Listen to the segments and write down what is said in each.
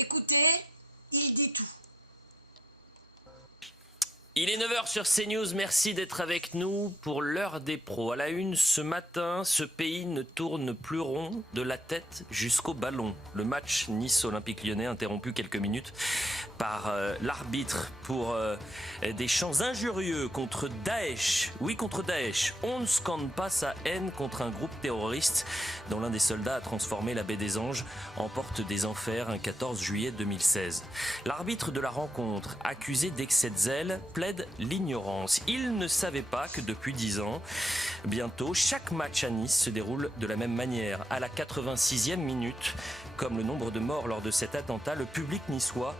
Écoutez, il dit tout. Il est 9 h sur CNews, merci d'être avec nous pour l'heure des pros. À la une ce matin, ce pays ne tourne plus rond de la tête jusqu'au ballon. Le match Nice-Olympique Lyonnais interrompu quelques minutes par l'arbitre pour des chants injurieux contre Daesh. Oui, contre Daesh. On ne scande pas sa haine contre un groupe terroriste dont l'un des soldats a transformé la baie des Anges en porte des enfers un 14 juillet 2016. L'arbitre de la rencontre, accusé d'excès de zèle, plaide l'ignorance. Il ne savait pas que depuis 10 ans, bientôt, chaque match à Nice se déroule de la même manière. À la 86e minute, comme le nombre de morts lors de cet attentat, le public niçois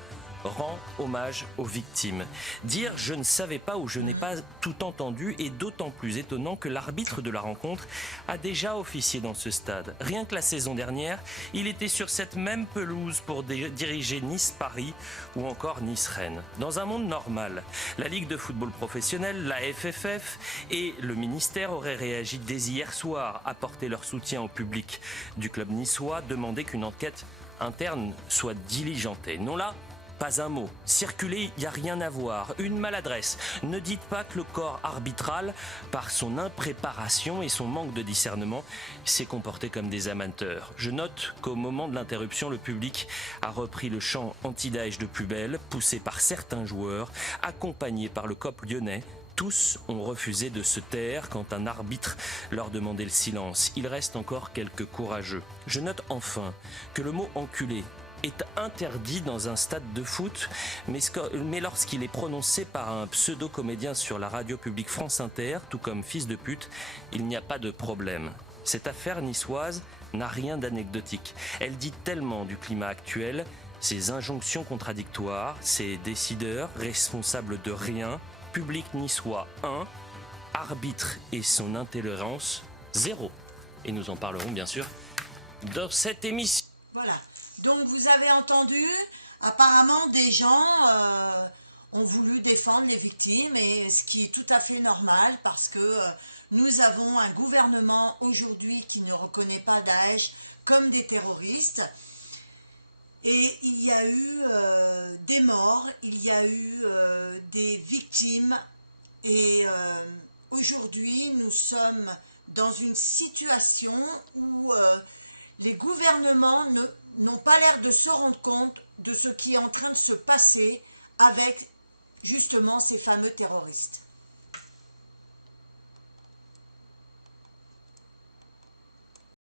rend hommage aux victimes. Dire je ne savais pas ou je n'ai pas tout entendu est d'autant plus étonnant que l'arbitre de la rencontre a déjà officié dans ce stade. Rien que la saison dernière, il était sur cette même pelouse pour diriger Nice-Paris ou encore Nice-Rennes. Dans un monde normal, la Ligue de football professionnel, la FFF et le ministère auraient réagi dès hier soir, apporté leur soutien au public du club niçois, demandé qu'une enquête interne soit diligentée. Non là, pas un mot. Circuler, il n'y a rien à voir. Une maladresse. Ne dites pas que le corps arbitral, par son impréparation et son manque de discernement, s'est comporté comme des amateurs. Je note qu'au moment de l'interruption, le public a repris le chant anti-Daesh de plus belle, poussé par certains joueurs, accompagné par le COP lyonnais. Tous ont refusé de se taire quand un arbitre leur demandait le silence. Il reste encore quelques courageux. Je note enfin que le mot enculé est interdit dans un stade de foot, mais lorsqu'il est prononcé par un pseudo-comédien sur la radio publique France Inter, tout comme fils de pute, il n'y a pas de problème. Cette affaire niçoise n'a rien d'anecdotique. Elle dit tellement du climat actuel, ces injonctions contradictoires, ces décideurs responsables de rien, public niçois 1, arbitre et son intolérance 0. Et nous en parlerons bien sûr dans cette émission. Voilà. Donc vous avez entendu, apparemment des gens ont voulu défendre les victimes, et ce qui est tout à fait normal parce que nous avons un gouvernement aujourd'hui qui ne reconnaît pas Daesh comme des terroristes. Et il y a eu des morts, il y a eu des victimes, et aujourd'hui nous sommes dans une situation où les gouvernements n'ont pas l'air de se rendre compte de ce qui est en train de se passer avec justement ces fameux terroristes.